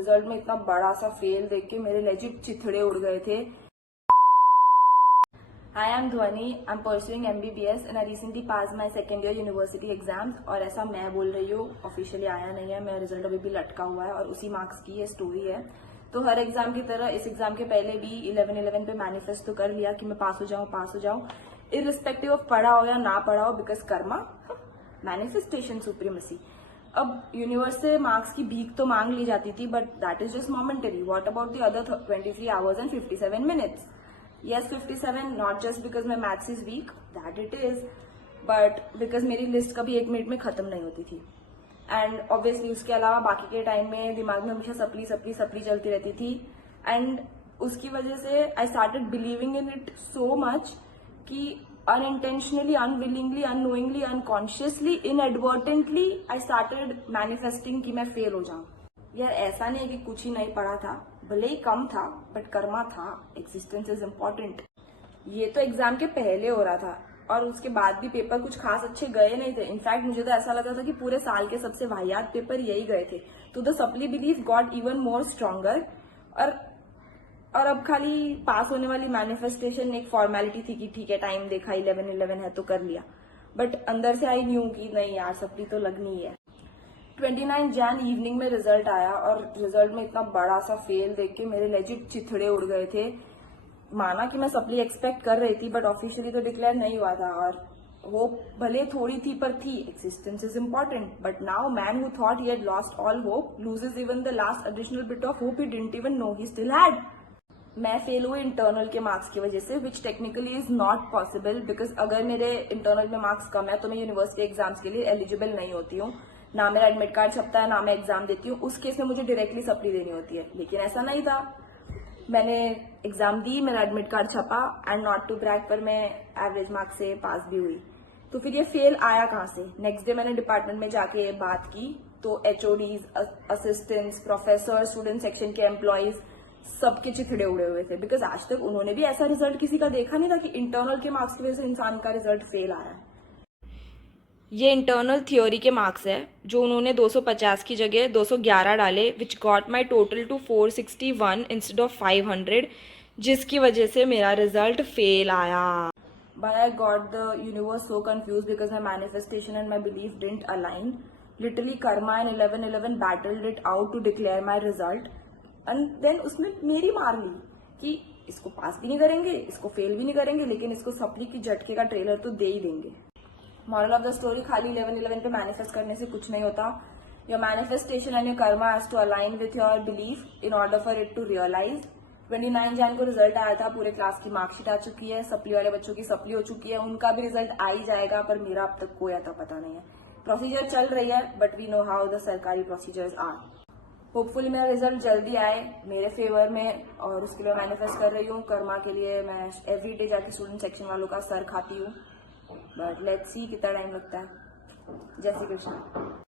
Result में इतना बड़ा सा फेल देख के मेरे लेजिट चिथड़े उड़ गए थे। Hi, I'm Dhwani. I'm pursuing MBBS and I recently passed my second year university exams। और ऐसा मैं बोल रही हूँ, ऑफिशियली आया नहीं है, मेरा रिजल्ट अभी भी लटका हुआ है और उसी मार्क्स की ये स्टोरी है। तो हर एग्जाम की तरह इस एग्जाम के पहले भी 11-11 पे मैनिफेस्ट तो कर लिया कि मैं पास हो जाऊं इररिस्पेक्टिव ऑफ पढ़ा हो या ना पढ़ा हो, बिकॉज कर्मा मैनिफेस्टेशन सुप्रीमेसी। अब यूनिवर्स से मार्क्स की भीख तो मांग ली जाती थी, but that is just momentary. What about the other 23 hours and 57 minutes? Yes, 57, not just because my maths is weak, that it is, but because मेरी लिस्ट कभी 1 मिनट में खत्म नहीं होती थी। एंड ऑब्वियसली उसके अलावा बाकी के टाइम में दिमाग में हमेशा सप्ली चलती रहती थी। एंड उसकी वजह से I started believing in it so much कि unintentionally, unwillingly, unknowingly, unconsciously, inadvertently, I started manifesting कि मैं फेल हो जाऊं। यार ऐसा नहीं है कि कुछ ही नहीं पढ़ा था, भले ही कम था, बट कर्मा था। Existence is important. ये तो एग्जाम के पहले हो रहा था और उसके बाद भी पेपर कुछ खास अच्छे गए नहीं थे। इनफैक्ट मुझे तो ऐसा लगा था कि पूरे साल के सबसे वाहियात पेपर यही गए थे। तो the supply belief got even more stronger. और अब खाली पास होने वाली मैनिफेस्टेशन एक फॉर्मेलिटी थी कि ठीक है, टाइम देखा 11-11 है तो कर लिया, बट अंदर से आई न्यू कि नहीं यार, सप्ली तो लगनी है। 29 जैन इवनिंग में रिजल्ट आया और रिजल्ट में इतना बड़ा सा फेल देख के मेरे लेजिट चिथड़े उड़ गए थे। माना कि मैं सप्ली एक्सपेक्ट कर रही थी, बट ऑफिशियली तो डिक्लेयर नहीं हुआ था और होप भले थोड़ी थी पर थी। Existence is important, but now man who thought he had lost all hope loses even the last additional bit of hope he didn't even know he still had. मैं फेल हुई इंटरनल के marks की वजह से, which technically is not possible, because अगर मेरे internal में marks कम है तो मैं यूनिवर्सिटी एग्जाम्स के लिए एलिजिबल नहीं होती हूँ। ना मेरा एडमिट कार्ड छपता है, ना मैं एग्जाम देती हूँ। उस केस में मुझे डायरेक्टली सप्ली देनी होती है, लेकिन ऐसा नहीं था। मैंने एग्जाम दी, मेरा एडमिट कार्ड छपा एंड नॉट टू ब्रैग पर मैं एवरेज मार्क्स से पास भी हुई। तो फिर ये फेल आया कहाँ से? नेक्स्ट डे मैंने डिपार्टमेंट में जाके बात की तो HODs, assistants, professor, student section के एम्प्लॉयज सबके चिथड़े उड़े हुए थे, बिकॉज आज तक उन्होंने भी ऐसा रिजल्ट किसी का देखा नहीं था कि इंटरनल के मार्क्स की वजह से इंसान का रिजल्ट फेल आ रहा है। ये इंटरनल थ्योरी के मार्क्स है जो उन्होंने 250 की जगह 211 डाले, which got my total two 461 instead of 500, जिसकी वजह से मेरा रिजल्ट फेल आया। But I got the universe so confused because my manifestation and my belief didn't align. Literally karma and 11-11 battled it out to declare my result. And then उसमें मेरी मार ली कि इसको पास भी नहीं करेंगे, इसको फेल भी नहीं करेंगे, लेकिन इसको सप्ली की झटके का ट्रेलर तो दे ही देंगे। मॉरल ऑफ द स्टोरी, खाली 11-11 पे मैनिफेस्ट करने से कुछ नहीं होता। Your manifestation and your karma has to align with your belief in order for it to realize. 29 June को रिजल्ट आया था, पूरे क्लास की मार्कशीट आ चुकी है, सप्ली वाले बच्चों की सप्ली हो चुकी है, उनका भी रिजल्ट आ ही जाएगा, पर मेरा अब तक कोई आता पता नहीं है। प्रोसीजर चल रही है, but we know how the सरकारी प्रोसीजर्स आर। होपफुली मेरा रिजल्ट जल्दी आए मेरे फेवर में, और उसके लिए मैनिफेस्ट कर रही हूँ। कर्मा के लिए मैं एवरी डे जाके स्टूडेंट सेक्शन वालों का सर खाती हूँ, बट लेट्स सी कितना टाइम लगता है। जय श्री कृष्ण।